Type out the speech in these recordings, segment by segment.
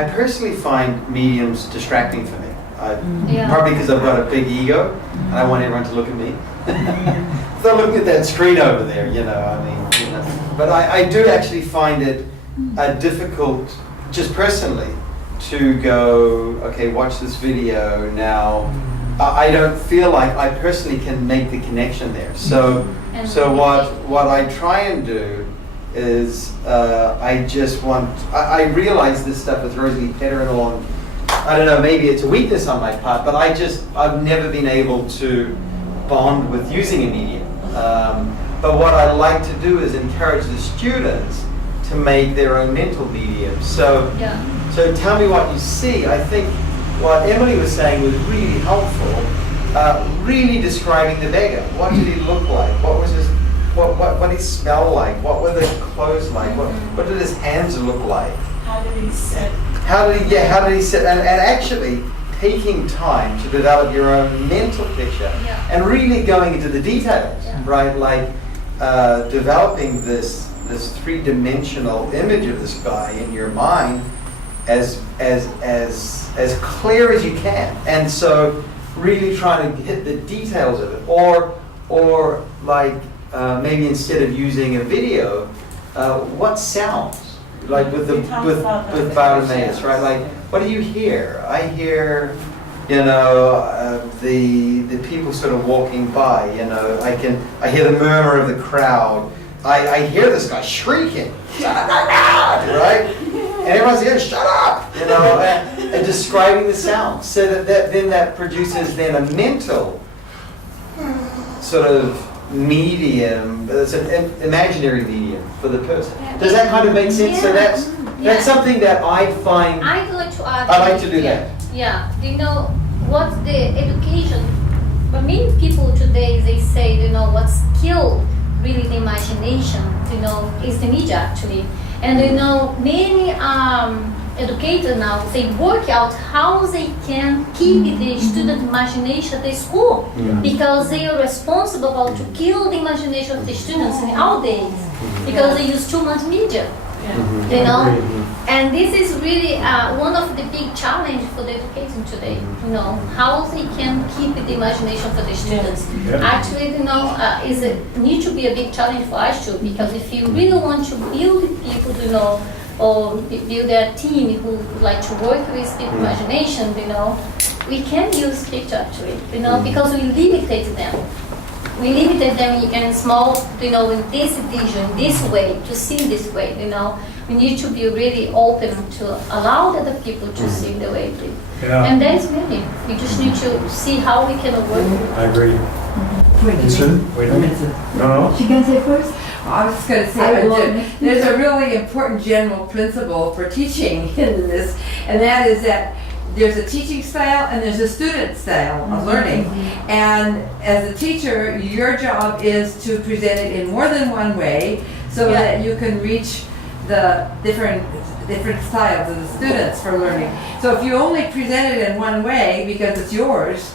I personally find mediums distracting for me. Probably because I've got a big ego and I want everyone to look at me. So looking at that screen over there, But I do actually find it difficult, just personally, to go, okay, watch this video now. I don't feel like I personally can make the connection there. So what I try and do is I realize this stuff with Rosalie Petter and along. I don't know, maybe it's a weakness on my part, but I've never been able to bond with using a medium. But what I like to do is encourage the students to make their own mental medium. So tell me what you see. I think what Emily was saying was really helpful, really describing the beggar. What did he look like? What was his, what did he smell like? What were the clothes like? What did his hands look like? How did he sit? How did he sit? And actually taking time to develop your own mental picture and really going into the details, right? Like developing this three-dimensional image of this guy in your mind as clear as you can. And so really trying to hit the details of it. Or like maybe instead of using a video, what sounds? Like with Bartimaeus, right? Like, what do you hear? I hear, the people sort of walking by. I hear the murmur of the crowd. I hear this guy shrieking, "Shut up right now!" Right? And everyone's here, "Shut up!" And describing the sound. So that produces then a mental sort of medium. It's an imaginary medium for the person. Does that kind of make sense? So that's something that I find. I'd like to add. I like to do that. Yeah. Do you know what's the education? But many people today they say, what's killed really the imagination, is the media actually. And many educators now, they work out how they can keep the student imagination at the school, because they are responsible to kill the imagination of the students nowadays, because they use too much media. And this is really one of the big challenges for the education today. How they can keep the imagination for the students. Actually, need to be a big challenge for us too, because if you really want to build people, or build a team who would like to work with people imagination, we can use script actually, because we limited them. We limited them in small, in this vision, this way, to see this way, We need to be really open to allow the other people to see the way they do. And that's really, we just need to see how we can work. I agree. Wait a minute. No. She can say first? I was just going to say, there's a really important general principle for teaching in this, and that is that there's a teaching style and there's a student style of learning. And as a teacher, your job is to present it in more than one way so that you can reach the different styles of the students for learning. So if you only present it in one way because it's yours,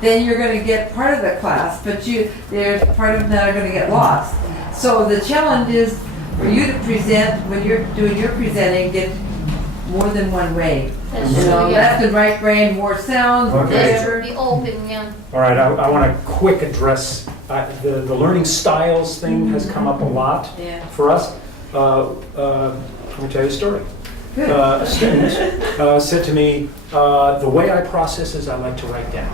then you're going to get part of the class, but there's part of them that are going to get lost. So the challenge is for you to present, when you're doing your presenting, get more than one way. Left and right brain, more sound, whatever. Be open, All right, I want to quick address the learning styles thing has come up a lot for us. Let me tell you a story. A student said to me, the way I process is I like to write down.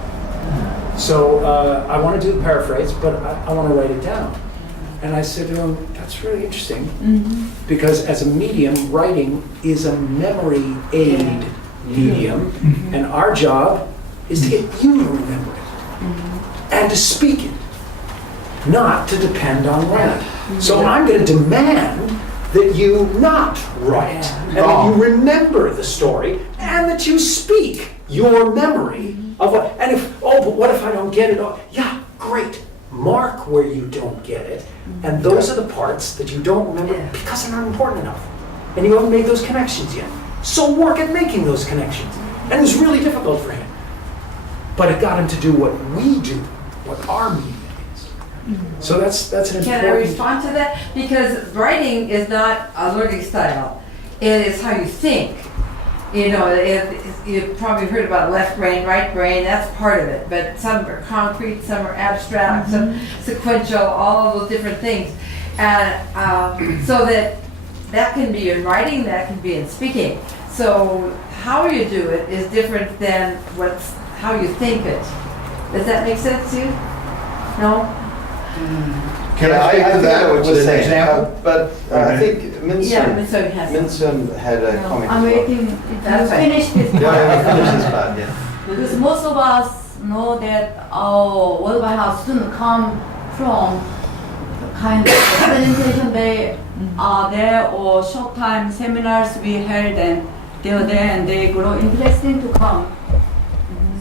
So I want to do the paraphrase, but I want to write it down. And I said to him, that's really interesting, because as a medium, writing is a memory aid medium, and our job is to get you to remember it, and to speak it, not to depend on writing. So I'm going to demand that you not write, and that you remember the story, and that you speak your memory of what, and but what if I don't get it? Yeah, great. Mark where you don't get it, and those are the parts that you don't remember because they're not important enough, and you haven't made those connections yet. So work at making those connections. And it was really difficult for him, but it got him to do what we do, what our medium is. So that's an important. Can I respond to that? Because writing is not a learning style; it is how you think. You know, you've probably heard about left brain, right brain, that's part of it. But some are concrete, some are abstract, some sequential, all of those different things. And so that can be in writing, that can be in speaking. So how you do it is different than how you think it. Does that make sense to you? No? Can I speak to think I that know what with you're an saying, example? but I think So has Minson had a comment. I'm as well. waiting to That's right. finish this Yeah, part. yeah, finish this part, yeah. Because most of us know that our worldwide heart students come from the kind of presentation they are there or short time seminars we held and they are there and they grow interesting to come.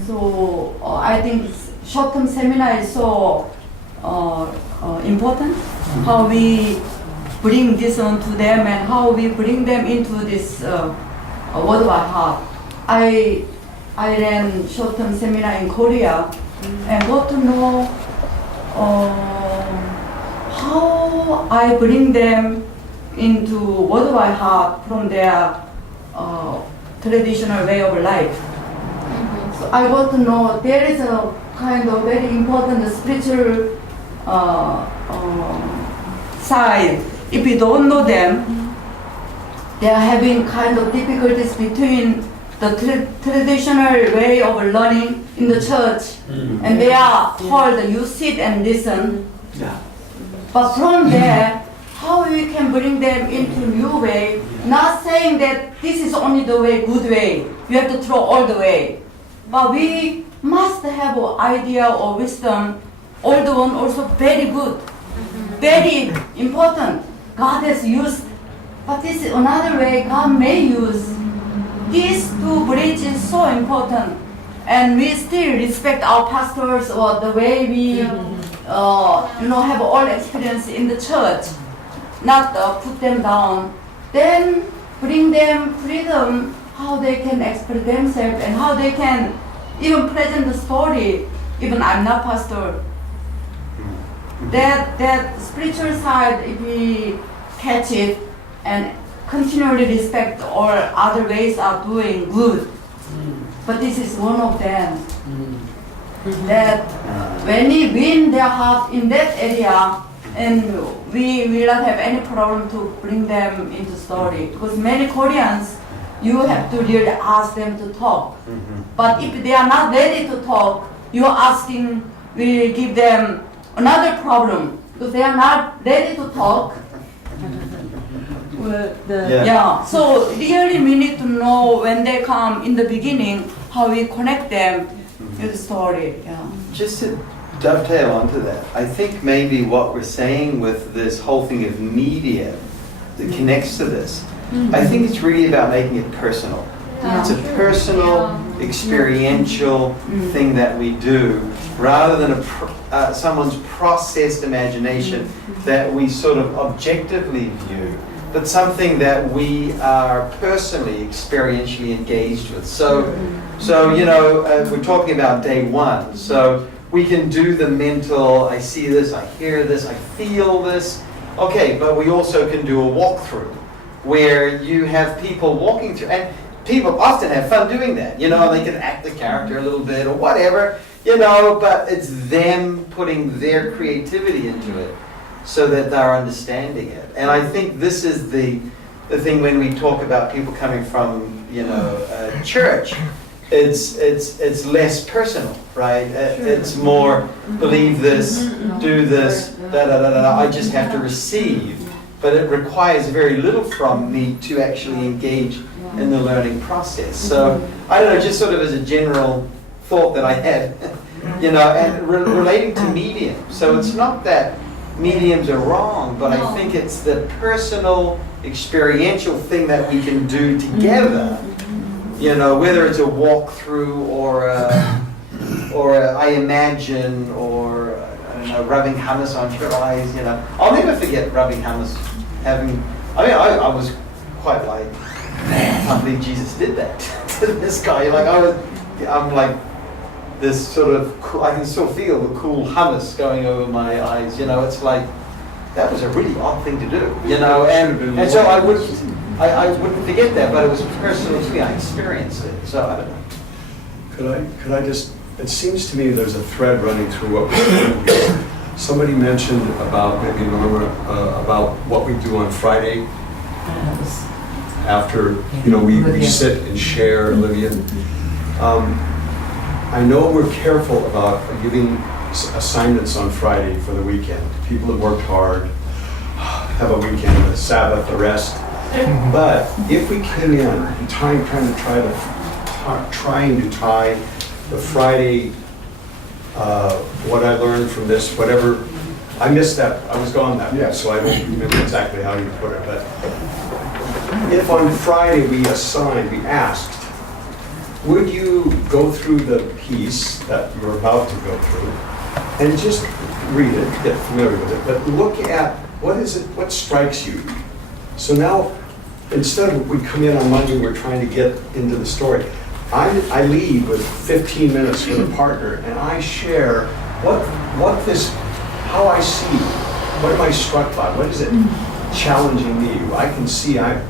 So I think short term seminar is so important. How we bring this on to them and how we bring them into this worldwide heart. I ran short-term seminar in Korea and got to know how I bring them into worldwide heart from their traditional way of life. So I got to know there is a kind of very important spiritual side. If you don't know them, they are having kind of difficulties between the traditional way of learning in the church, and they are told you sit and listen. Yeah. But from there, how we can bring them into new way, not saying that this is only the way, good way, you have to throw all the way. But we must have an idea or wisdom, old one also very good, very important. God has used, but this is another way God may use. These two bridges is so important, and we still respect our pastors or the way we, have all experience in the church. Not put them down. Then bring them freedom, how they can express themselves and how they can even present the story. Even I'm not pastor. That spiritual side, if we catch it and continually respect all other ways are doing good. But this is one of them. That when we win their heart in that area, and we will not have any problem to bring them into story. Because many Koreans, you have to really ask them to talk. But if they are not ready to talk, you asking will give them another problem. Because they are not ready to talk. So really we need to know when they come in the beginning how we connect them with the story. Just to dovetail onto that, I think maybe what we're saying with this whole thing of media that connects to this, I think it's really about making it personal. It's a personal, experiential thing that we do, rather than someone's processed imagination that we sort of objectively view, but something that we are personally, experientially engaged with. So we're talking about day one. So we can do the mental, I see this, I hear this, I feel this. Okay, but we also can do a walkthrough where you have people walking through, and people often have fun doing that. They can act the character a little bit or whatever, but it's them putting their creativity into it so that they're understanding it. And I think this is the thing when we talk about people coming from, church. It's less personal, right? It's more believe this, do this, I just have to receive. But it requires very little from me to actually engage in the learning process. So I don't know, just sort of as a general thought that I had, and relating to medium. So it's not that mediums are wrong, but I think it's the personal, experiential thing that we can do together. Whether it's a walkthrough or I imagine, or I don't know, rubbing hummus on your eyes. I'll never forget rubbing hummus. I was quite like, I can't believe Jesus did that to this guy. I'm like this sort of cool, I can still feel the cool hummus going over my eyes. It's like that was a really odd thing to do. And so I would. I wouldn't forget that, but it was personal to me. I experienced it, so I don't know. Could I just, it seems to me there's a thread running through what we're doing here. Somebody mentioned about, maybe Norma, about what we do on Friday after, we sit and share, Olivia. I know we're careful about giving assignments on Friday for the weekend. People have worked hard, have a weekend, a Sabbath, a rest. But if we came in trying to tie the Friday, what I learned from this, whatever, I missed that, I was gone that week, so I don't remember exactly how you put it, but if on Friday we asked, would you go through the piece that you're about to go through and just read it, get familiar with it, but look at what strikes you. So now, instead of we come in on Monday, we're trying to get into the story. I lead with 15 minutes with a partner, and I share how I see, what am I struck by, what is it challenging me? I can see I'm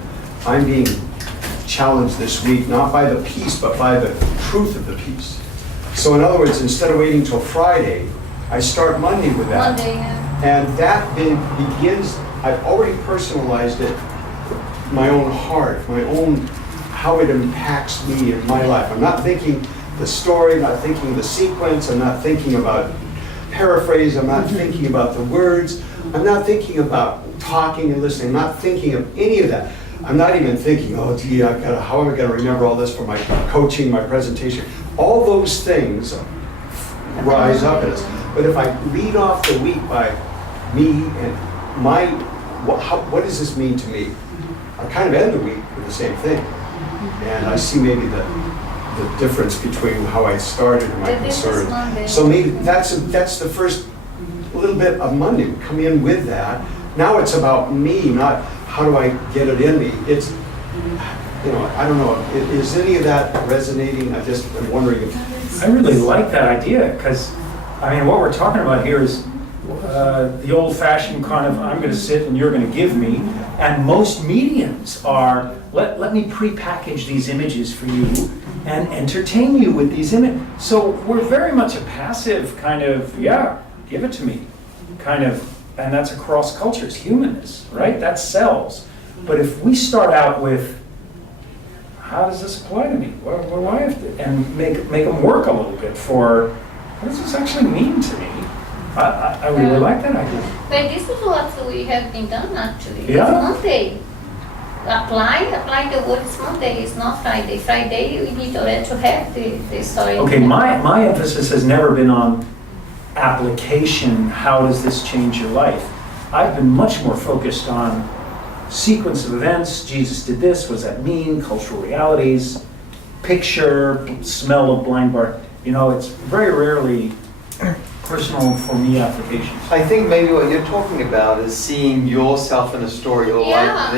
being challenged this week, not by the piece, but by the truth of the piece. So in other words, instead of waiting till Friday, I start Monday with that. Monday, yeah. And that begins, I've already personalized it, my own heart, my own, how it impacts me in my life. I'm not thinking the story, I'm not thinking the sequence, I'm not thinking about paraphrase, I'm not thinking about the words, I'm not thinking about talking and listening, I'm not thinking of any of that. I'm not even thinking, oh gee, how am I going to remember all this for my coaching, my presentation? All those things rise up in us. But if I lead off the week by me and what does this mean to me? I kind of end the week with the same thing. And I see maybe the difference between how I started and my concern. So maybe that's the first little bit of Monday. We come in with that. Now it's about me, not how do I get it in me. It's, I don't know, is any of that resonating? I'm wondering if... I really like that idea, because, what we're talking about here is the old-fashioned kind of, I'm going to sit and you're going to give me, and most mediums are, let me pre-package these images for you and entertain you with these images. So we're very much a passive kind of, give it to me, kind of, and that's across cultures, humanness, right? That sells. But if we start out with, how does this apply to me? What do I have to, and make them work a little bit for, what does this actually mean to me? I really like that idea. But this is what we have been done actually. Yeah. It's Monday. Apply the word. It's Monday, it's not Friday. Friday we need already to have the story. Okay, my emphasis has never been on application, how does this change your life? I've been much more focused on sequence of events, Jesus did this, what does that mean, cultural realities, picture, smell of blind bar. It's very rarely personal for me applications. I think maybe what you're talking about is seeing yourself in a story, or like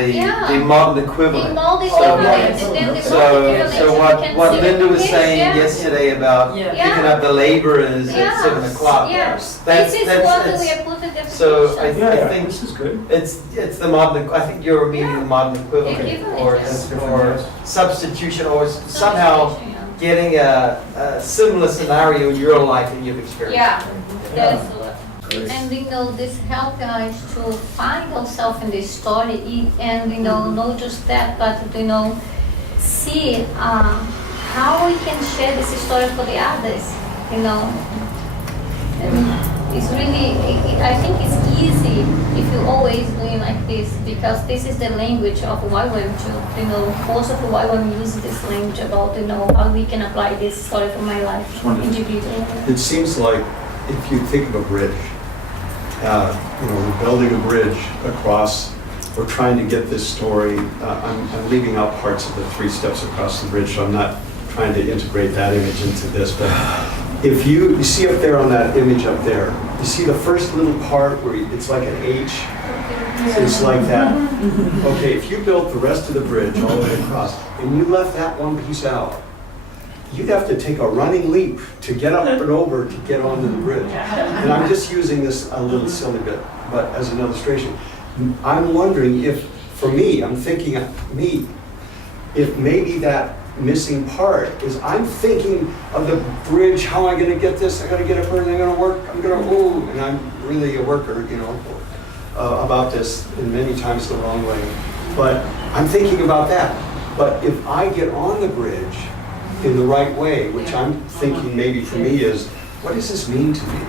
the modern equivalent. The modern equivalent. So what Linda was saying yesterday about picking up the laborers at 7 o'clock. Yes. This is what we are putting the So I think this is good. It's the modern. I think you're meaning the modern equivalent, or substitution, or somehow getting a similar scenario in your life and you've experienced. Yeah, that's what. And this helps us to find ourselves in this story, and not just that, but see how we can share this story for the others. And it's really, I think it's easy if you're always doing like this, because this is the language of YWAM too. Most of the YWAM use this language about how we can apply this story for my life individually. It seems like if you think of a bridge, we're building a bridge across, we're trying to get this story. I'm leaving out parts of the 3 steps across the bridge, so I'm not trying to integrate that image into this, but if you see up there on that image up there, you see the first little part where it's like an H, it's like that. Okay, if you built the rest of the bridge all the way across, and you left that one piece out, you'd have to take a running leap to get up and over to get onto the bridge. And I'm just using this a little silly bit, but as an illustration. I'm wondering if for me, I'm thinking of me. If maybe that missing part is I'm thinking of the bridge, how am I going to get this? I got to get up early, I'm going to work, I'm going to, and I'm really a worker, about this, and many times the wrong way. But I'm thinking about that. But if I get on the bridge in the right way, which I'm thinking maybe for me is, what does this mean to me?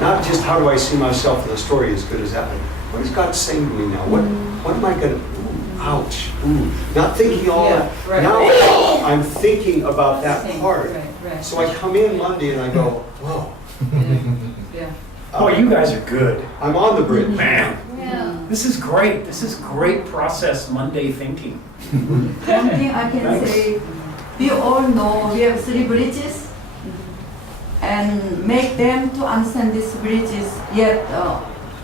Not just how do I see myself in the story as good as that, but what is God saying to me now? What am I going to, ouch, not thinking all that. Now I'm thinking about that part. So I come in Monday and I go, whoa. Oh, you guys are good. I'm on the bridge. Man, Yeah. this is great. This is great process Monday thinking. One thing I can Thanks. say, we all know we have 3 bridges, and make them to understand these bridges, yet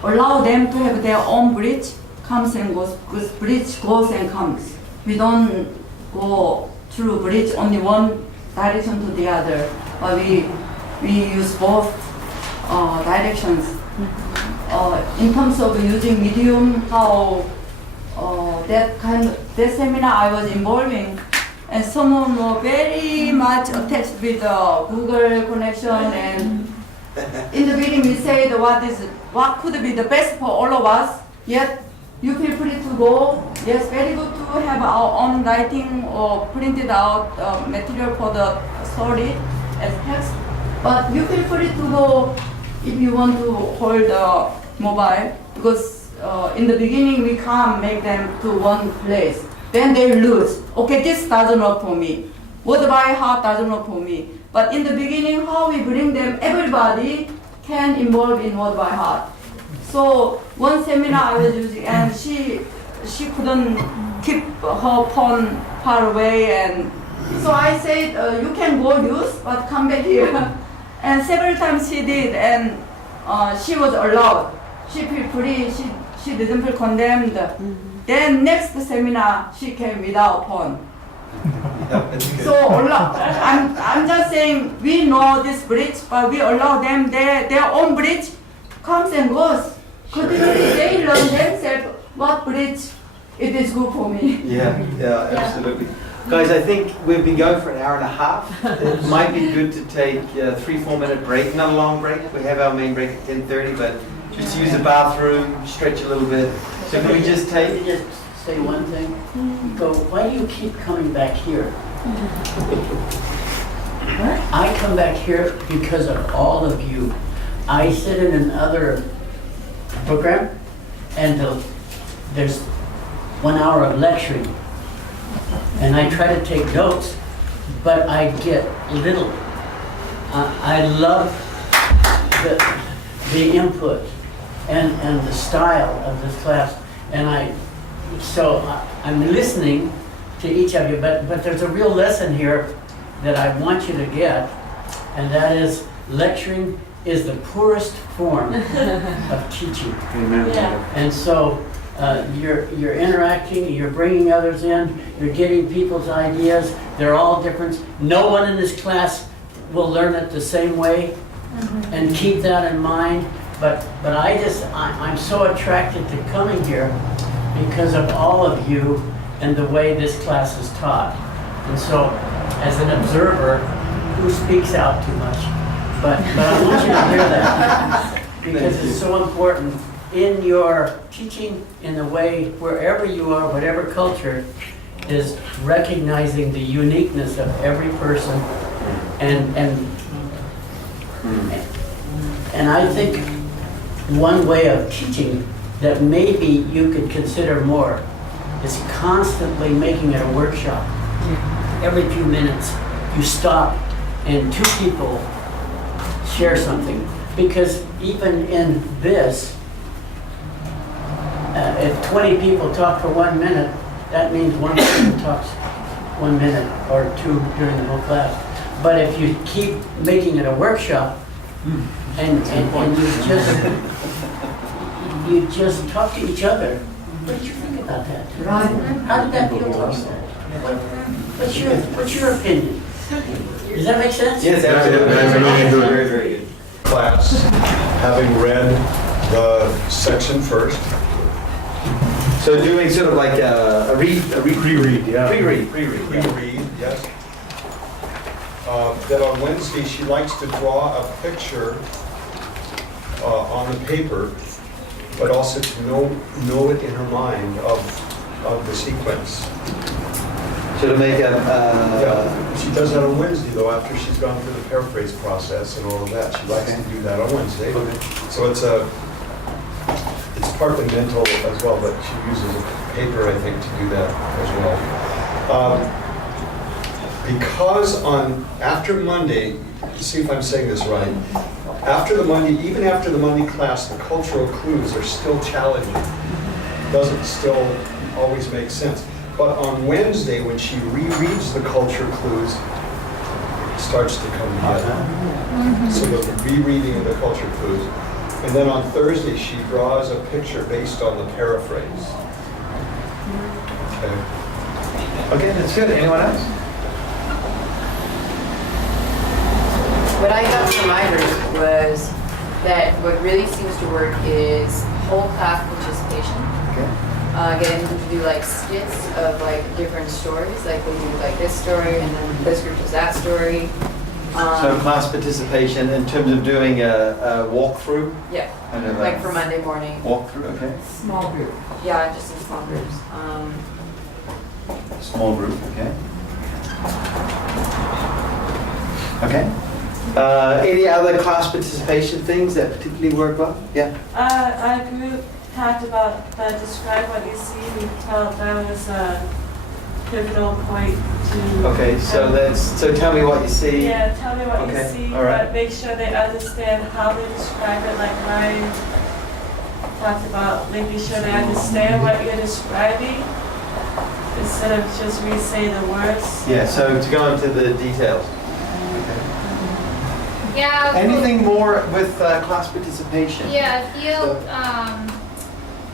allow them to have their own bridge, comes and goes, because bridge goes and comes. We don't go through bridge only one direction to the other, but we use both directions. In terms of using medium, how that seminar I was involving, and someone was very much attached with the Google connection, and in the beginning we said what could be the best for all of us, yet you feel free to go. Yes, very good to have our own writing or printed out material for the story as text, but you feel free to go if you want to hold the mobile, because in the beginning we can't make them to one place. Then they lose. Okay, this doesn't work for me. Word by heart doesn't work for me. But in the beginning, how we bring them, everybody can involve in word by heart. So one seminar I was using, and she couldn't keep her phone far away, and so I said, you can go use, but come back here. And several times she did, and she was allowed. She felt free. She didn't feel condemned. Then next seminar, she came without phone. So I'm just saying, we know this bridge, but we allow them their own bridge comes and goes. Continually, they learn themselves what bridge it is good for me. Yeah, absolutely. Guys, I think we've been going for an hour and a half. It might be good to take a 3-4 minute break, not a long break. We have our main break at 10:30, but just use the bathroom, stretch a little bit. So can we just Let take? me just say one thing. Go, why do you keep coming back here? I come back here because of all of you. I sit in another program, and there's 1 hour of lecturing. And I try to take notes, but I get little. I love the input and the style of this class, and I'm listening to each of you, but there's a real lesson here that I want you to get, and that is lecturing is the poorest form of teaching. Amen. And so you're interacting, you're bringing others in, you're getting people's ideas. They're all different. No one in this class will learn it the same way, and keep that in mind. But I'm so attracted to coming here because of all of you and the way this class is taught. And so, as an observer who speaks out too much, but I want you to hear that because it's so important in your teaching, in the way wherever you are, whatever culture, is recognizing the uniqueness of every person, and I think one way of teaching that maybe you could consider more is constantly making it a workshop. Every few minutes you stop and 2 people share something, because even in this, if 20 people talk for 1 minute, that means one person talks 1 minute or 2 during the whole class. But if you keep making it a workshop, and you just talk to each other, what did you think about that? Right. How did that feel to you? What's your opinion? Does that make sense? Yes, absolutely. Very, very good. Class, having read the section first, So doing sort of like a Pre-read, yeah. Pre-read. Pre-read, yes. Then on Wednesday, she likes to draw a picture on the paper, but also to know it in her mind of the sequence. So to make a, Yeah, she does that on Wednesday though, after she's gone through the paraphrase process and all of that. She likes to do that on Wednesday. Okay. So it's partly mental as well, but she uses a paper, I think, to do that as well. Because after Monday, see if I'm saying this right, even after the Monday class, the cultural clues are still challenging. Doesn't still always make sense. But on Wednesday, when she rereads the culture clues, it starts to come together. So the rereading of the culture clues. And then on Thursday, she draws a picture based on the paraphrase. Okay. okay, that's good. Anyone else? What I got from my group was that what really seems to work is whole class participation. Okay. Getting them to do like skits of like different stories, like they do like this story and then this group does that story. So class participation in terms of doing a walkthrough? Yeah, Kind of like for Monday morning. Walkthrough, okay. Small group. Yeah, just in small groups. Small group, okay. Okay. Any other class participation things that particularly work well? Yeah. Our group talked about describe what you see. We felt that was a pivotal point to. Okay, so tell me what you see. Yeah, tell me what Okay, you see, all right. but make sure they understand how they describe it. Like Ryan talked about making sure they understand what you're describing instead of just re-say the words. Yeah, so to go into the details. Yeah. Anything more with class participation? Yeah,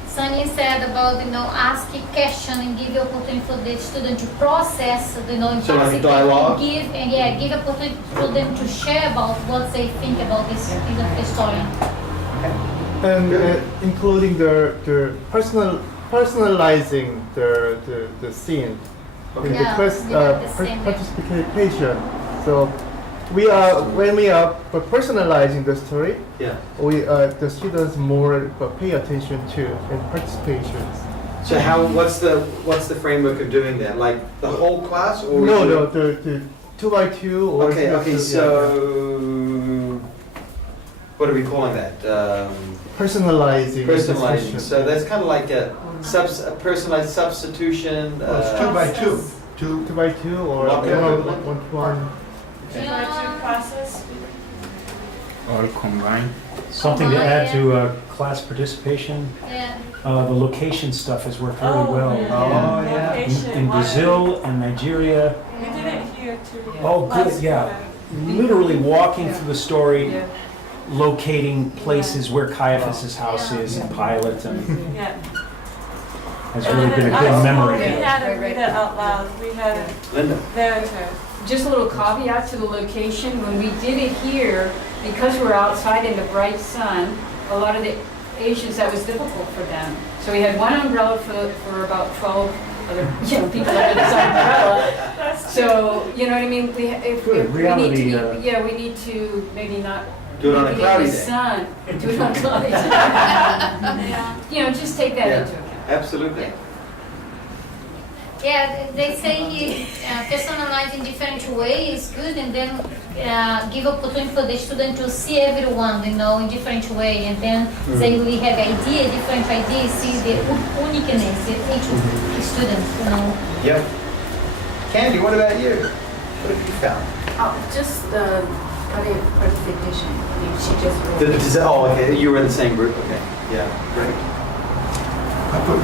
Sunny said about ask a question and give the opportunity for the student to process So like participate dialogue? and give opportunity for them to share about what they think about this story. And including the personalizing the scene in the Yeah, class we have the same there. participation. So when we are personalizing the story, Yeah. the students more pay attention to and participations. So what's the framework of doing that? Like the whole class or? No, the 2 by 2 or. Okay, so what are we calling that? Personalizing. Personalizing. So that's kind of like a personalized substitution. It's 2 by 2. 2 by 2 or Okay. 1-to-1. Two process. All combined. Something to Oh, add yeah. to class participation, Yeah. the location stuff has worked very well. Oh, yeah. In Brazil and Nigeria. We did it here too. Oh, good, Last yeah. quarter. Literally walking through the story, Yeah. locating places where Caiaphas's house is in Pilate, and Yeah. has really been a good memory. We had to read it out loud. We had a Linda. narrator. Just a little caveat to the location, when we did it here, because we're outside in the bright sun, a lot of the Asians, that was difficult for them. So we had one umbrella for about 12 other people under this umbrella. So, you know what I mean? If Good. we Reality, need to, we need to maybe not Do it on a maybe cloudy in day. the sun. Do it on a cloudy day. Just take that Yeah. into account. Absolutely. Yeah, they say personalize in different way is good, and then give opportunity for the student to see everyone, in different way, and then they will have different ideas, see the uniqueness of each student, Yep. Candy, what about you? What have you found? Just the participation. She just wrote. Oh, okay. You were in the same group. Okay. Yeah. Great. I put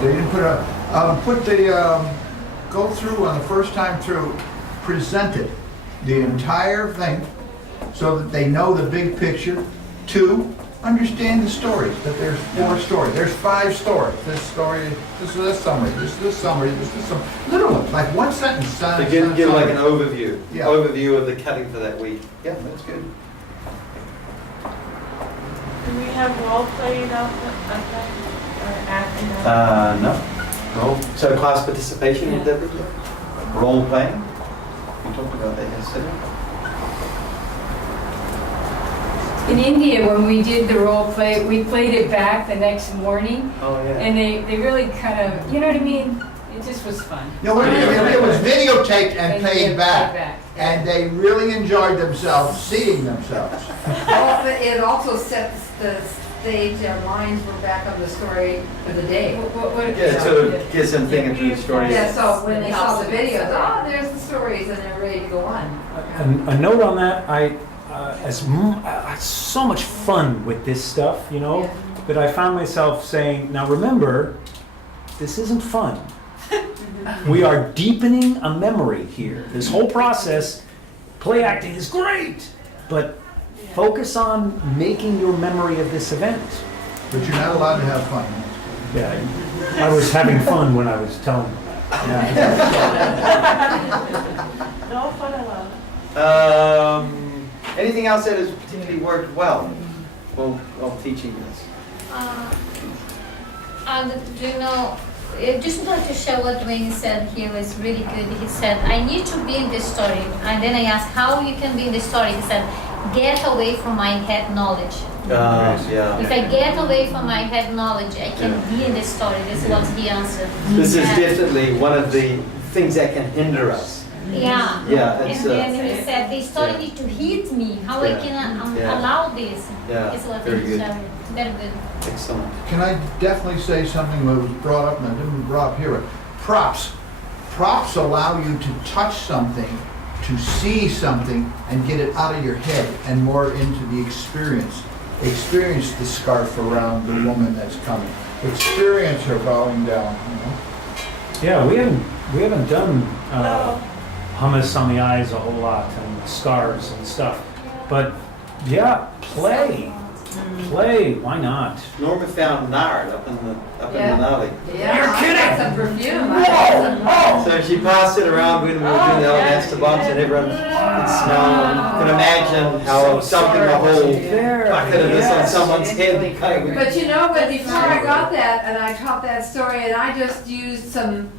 they didn't put go through on the first time through, presented the entire thing so that they know the big picture. 2, understand the stories, that there's 4 stories, there's 5 stories. This story, this is this summary, this is this summary, this is some little ones, like one sentence. So give like an overview. Yeah. Overview of the cutting for that week. Yeah, that's good. Do we have role playing out there? acting? No. Role. So class participation with everything? Role playing? We talked about that yesterday. In India, when we did the role play, we played it back the next morning, Oh, yeah. and they really kind of, you know what I mean? It just was fun. No, it was videotaped and played back. yeah. And they really enjoyed themselves seeing themselves. Well, but it also sets the stage, our minds were back on the story for the day. Yeah, so it gets them thinking through the story. Yeah, so when they saw the videos, oh, there's the stories, and they're ready to go on. A note on that, I had so much fun with this stuff, you know, that I found myself saying, now remember, this isn't fun. We are deepening a memory here. This whole process, play acting is great, but focus on making your memory of this event. But you're not allowed to have fun. Yeah, I was having fun when I was telling them. No fun allowed. Anything else that has particularly worked well while teaching this? And do you know, I just wanted to share what Dwayne said here was really good. He said, I need to be in this story. And then I asked, how you can be in this story? He said, get away from my head knowledge. Yeah. If I get away from my head knowledge, I can be in this story. This was the answer. This is definitely one of the things that can hinder us. Yeah. Yeah. And then he said, the story needs to hit me. How I can allow this. Yeah. It's what Very good. Very good. Excellent. Can I definitely say something that was brought up, and I didn't brought up here, props. Props allow you to touch something, to see something, and get it out of your head and more into the experience. Experience the scarf around the woman that's coming. Experience her bowing down, you know? Yeah, we haven't done hummus on the eyes a whole lot and scars and stuff, but yeah, play, why not? Norma found nard up in the alley. Yeah, You're kidding! I got some perfume. So she passed it around when we were doing the Alabaster box, and everyone could smell. You can imagine how dumping a whole bucket of this on someone's head. But you know, but before I got that, and I taught that story, and I just used some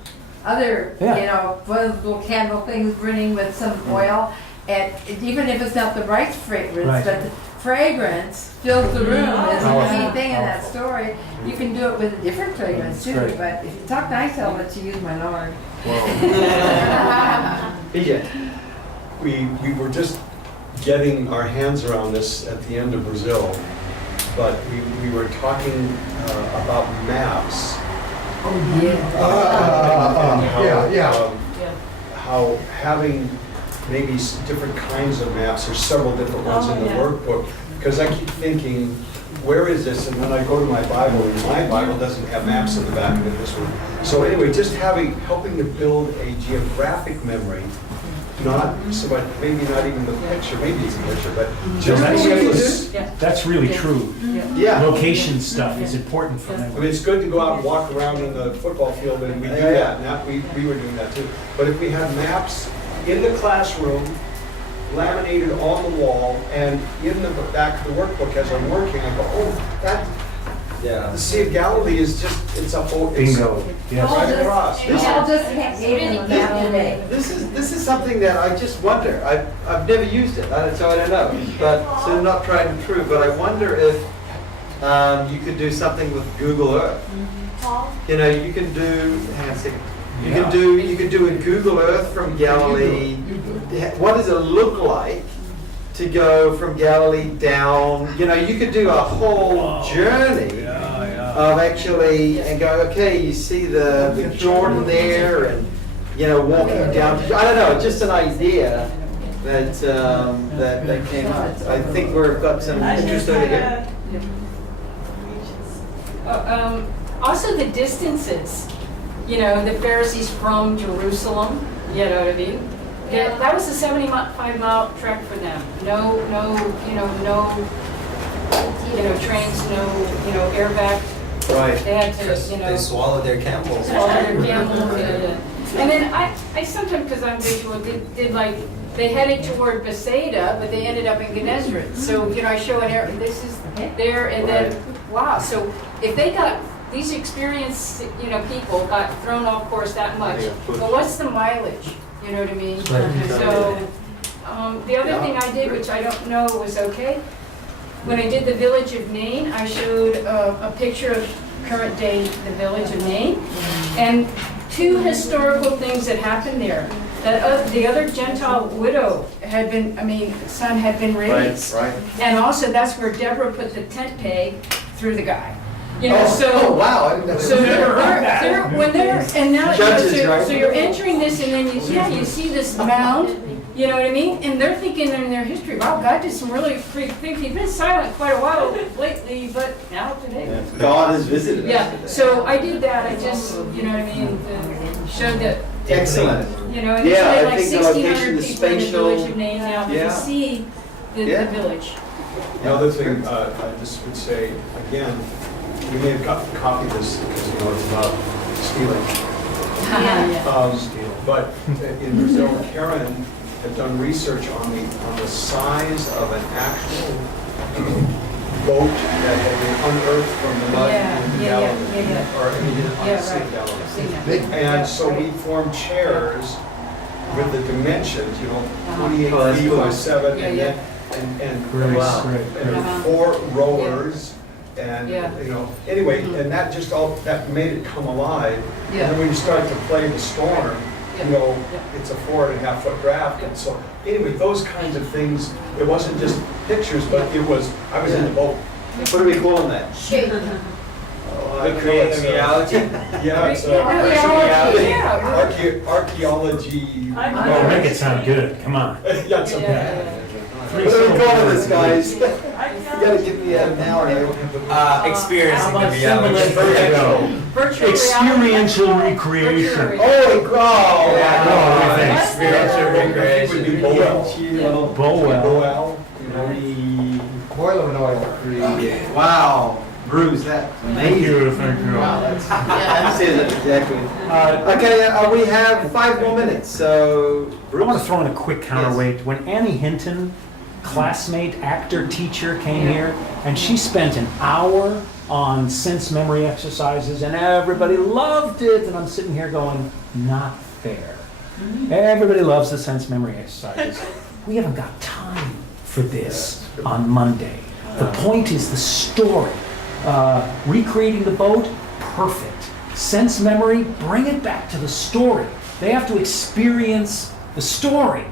other, you know, one of the little candle things burning with some oil, and even if it's not the right fragrance, but the fragrance fills the room is the key thing in that story. You can do it with a different fragrance too, but if you talk nice, I'll let you use my Lord. We were just getting our hands around this at the end of Brazil, but we were talking about maps. Oh yeah. How having maybe different kinds of maps, there's several different ones in the workbook, because I keep thinking, where is this? And when I go to my Bible, and my Bible doesn't have maps in the back of it, this one. So anyway, just helping to build a geographic memory, not so much, maybe not even the picture, maybe it's a picture, but just That's really true. Yeah. Location stuff is important for I them. mean, it's good to go out and walk around in the football field, and we do that, and that we were doing that too. But if we had maps in the classroom, laminated on the wall, and in the back of the workbook as I'm working, I go, oh, that, the Sea of Galilee is just, it's a whole, it's Bingo. Yes. right across. I'll just gave them that today. This is something that I just wonder. I've never used it, so I don't know. But so not tried and true. But I wonder if you could do something with Google Earth. You know, you can do. Hang on a second. You can do a Google Earth from Galilee. What does it look like to go from Galilee down? You know, you could do a whole journey of actually and go. Okay, you see the Jordan there, and you know, walking down. I don't know, just an idea that that came up. I think we've got some interest over here. Also the distances, you know, the Pharisees from Jerusalem, you know what I mean? Yeah, that was a 75-mile trek for them. No, trains, no, airback. Right. They had to, They swallowed their camels. And then I sometimes, because I'm visual, did like, they headed toward Bethsaida, but they ended up in Gennesaret. So, you know, I show an area, this is there, and then, wow. So if they got these experienced, people got thrown off course that much. But what's the mileage? You know what I mean? So, the other thing I did, which I don't know was okay, when I did the Village of Maine, I showed a picture of current day, the Village of Maine, and 2 historical things that happened there. The other Gentile widow son had been raised. Right. And also that's where Deborah put the tent peg through the guy. Oh, wow. I never So and now, Judges, right? so you're entering this and then you see this mound, you know what I mean? And they're thinking in their history, wow, God did some really freak things. He's been silent quite a while lately, but now today. God has visited us. Yeah, so I did that, I just, you know what I mean, showed that. Excellent. And there's I like think the 1,600 location, the people in the spatial. Village of Maine now, you can see the village. The other thing, I just would say, again, you may have copied this because, it's about stealing. But in Brazil, Karen had done research on the size of an actual boat that had been unearthed from the mud in Galilee, or on the Sea of Galilee. And so we formed chairs with the dimensions, 28 feet by 7, and 4 rowers. And, anyway, and that just that made it come alive. And then when you start to play the storm, it's a 4.5 foot draft. And so, anyway, those kinds of things, it wasn't just pictures, but I was in the boat. What are we calling that? Shape. Recreating reality? Yeah, it's archaeology. Oh, make it sound good, come on. Yeah, something. What are we calling this, guys? You gotta give me a now. Experiencing the reality. Virtual Experiential recreation. Oh, God. Experiential recreation. Would be Boel. Boiler and oil. Wow. Bruce, that's amazing. Thank you. Wow, that says it exactly. Okay, we have 5 more minutes, so I want to throw in a quick counterweight. When Annie Hinton, classmate, actor, teacher, came here, and she spent an hour on sense memory exercises, and everybody loved it, and I'm sitting here going, not fair. Everybody loves the sense memory exercises. We haven't got time for this on Monday. The point is the story. Recreating the boat, perfect. Sense memory, bring it back to the story. They have to experience the story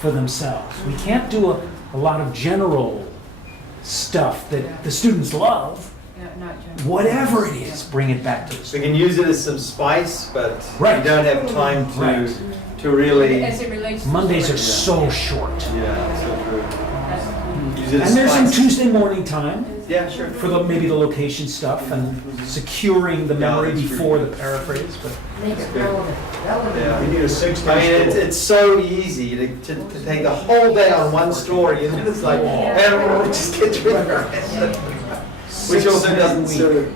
for themselves. We can't do a lot of general stuff that the students love. Whatever it is, bring it back to the story. we can use it as some spice, but Right. we don't have time to really. As it relates to Mondays are story. so short. Yeah, so true. Use it as And there's some spice. Tuesday morning time Yeah, sure. for maybe the location stuff and securing the memory before the paraphrase. But Make it relevant. Yeah. We need a 6 I mean, it's so easy to take the whole day on one story, and then it's like, and just get rid of it. Which also doesn't serve.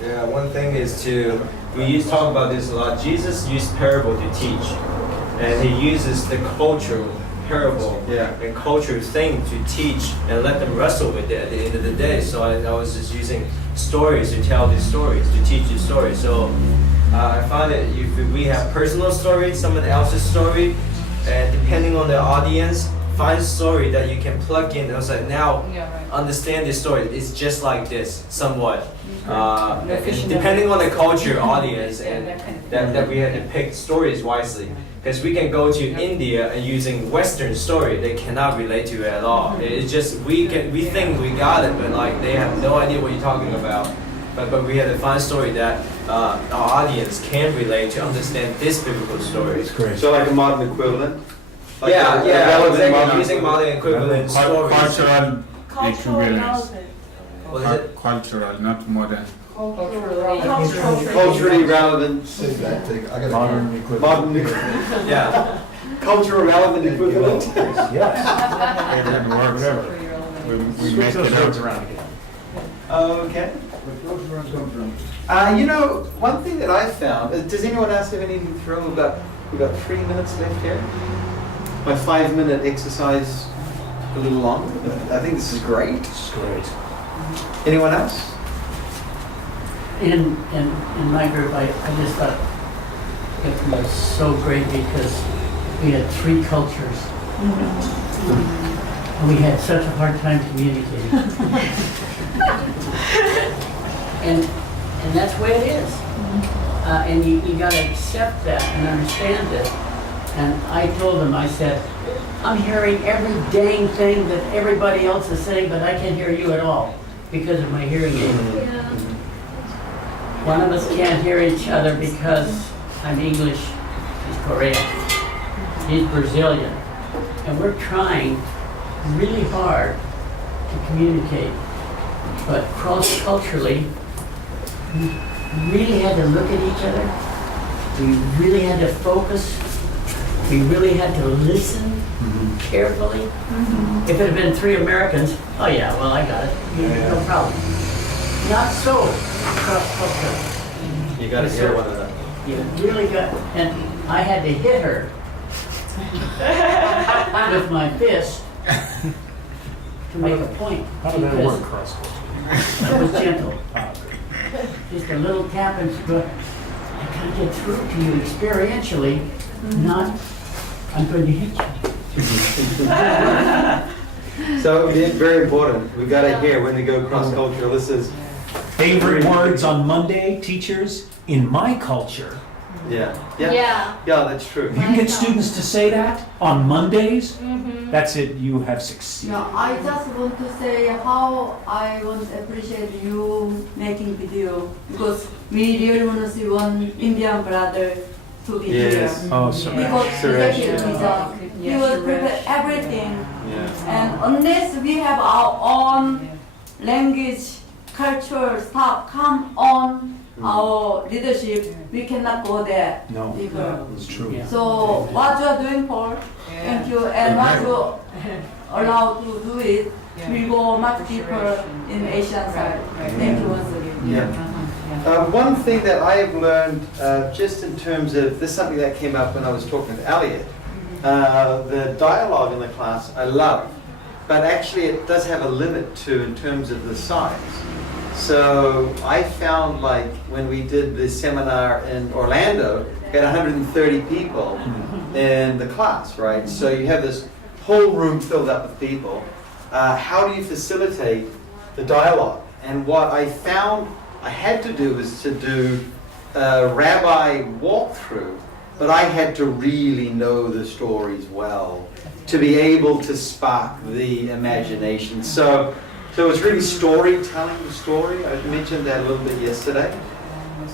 Yeah, one thing is we used to talk about this a lot. Jesus used parable to teach, and he uses the cultural parable and cultural thing to teach and let them wrestle with it at the end of the day. So I was just using stories to tell these stories, to teach these stories. So I find that if we have personal story, someone else's story, and depending on the audience, find a story that you can plug in. I was like, now understand this story. It's just like this, somewhat. And depending on the culture, audience, and that we had to pick stories wisely. Because we can go to India and using Western story, they cannot relate to it at all. It's just we think we got it, but like they have no idea what you're talking about. But we had to find a story that our audience can relate to understand this biblical story. it's great. So like a modern equivalent? Like Yeah, a yeah, relevant exactly. modern Using modern equivalent stories. Cultural What is it? Cultural, not modern. Culturally relevant. Modern equivalent. Modern equivalent. Yeah. Cultural relevant equivalent. Yes. It works. Whatever. We Switch make those it words up. around again. Okay. One thing that I found, does anyone else have anything to throw? We've got 3 minutes left here. My 5-minute exercise a little longer, but I think this is great. It's great. Anyone else? in my group, I just thought it was so great because we had 3 cultures. And we had such a hard time communicating. and that's the way it is. And you got to accept that and understand it. And I told them, I said, I'm hearing every dang thing that everybody else is saying, but I can't hear you at all because of my hearing aid. Yeah. One of us can't hear each other because I'm English, he's Korean, he's Brazilian. And we're trying really hard to communicate. But cross-culturally, we really had to look at each other. We really had to focus. We really had to listen carefully. If it had been 3 Americans, oh yeah, well I got it, no problem. Not so cross-culturally. You got to hear one another. You really got, and I had to hit her with my fist to make a point. How did that work, cross-culture? That was gentle. Just a little tap and stroke. I can't get through to you experientially, not I'm going to hit you. So it's very important. We've got to hear when we go cross-cultural. This is Favorite words on Monday, teachers? In my culture. Yeah, that's true. You can get students to say that on Mondays. That's it. You have succeeded. No, I just want to say how I want to appreciate you making video because we really want to see one Indian brother to be here. Oh, sorry. Because Suresh, he will prepare everything. Yeah. And unless we have our own language, culture, stuff come on our leadership, we cannot go there. No, deeper. it's true. Yeah. So what you are doing, Paul, thank you, and what you allow to do it, we go much deeper in Asian side. Thank you once again. Yeah. One thing that I have learned, just in terms of this, is something that came up when I was talking with Elliot. The dialogue in the class I love, but actually it does have a limit too in terms of the size. So I found like when we did the seminar in Orlando, we had 130 people in the class, right? So you have this whole room filled up with people. How do you facilitate the dialogue? And what I found I had to do was to do a rabbi walkthrough, but I had to really know the stories well to be able to spark the imagination. So it was really storytelling the story. I mentioned that a little bit yesterday.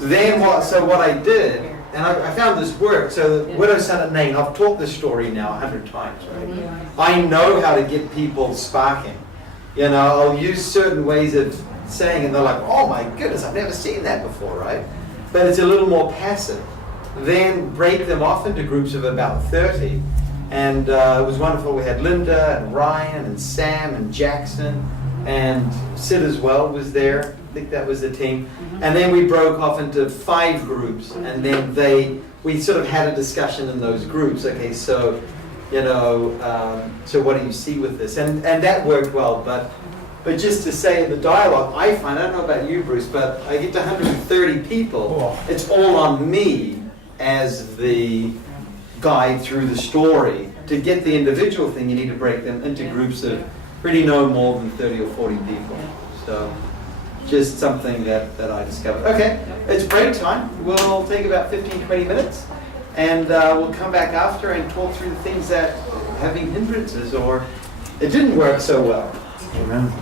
Then what I did, and I found this worked. So the widow son of Nain, I've taught this story now 100 times, right? I know how to get people sparking. You know, I'll use certain ways of saying, and they're like, oh my goodness, I've never seen that before, right? But it's a little more passive. Then break them off into groups of about 30. And it was wonderful. We had Linda and Ryan and Sam and Jackson and Sid as well was there. I think that was the team. And then we broke off into 5 groups, and then we sort of had a discussion in those groups. Okay, so, you know, so what do you see with this? And that worked well, but just to say in the dialogue, I find, I don't know about you, Bruce, but I get to 130 people, it's all on me as the guide through the story. To get the individual thing, you need to break them into groups of really no more than 30 or 40 people. So just something that I discovered. Okay, it's break time. We'll take about 15-20 minutes, and we'll come back after and talk through the things that having hindrances or it didn't work so well. Amen.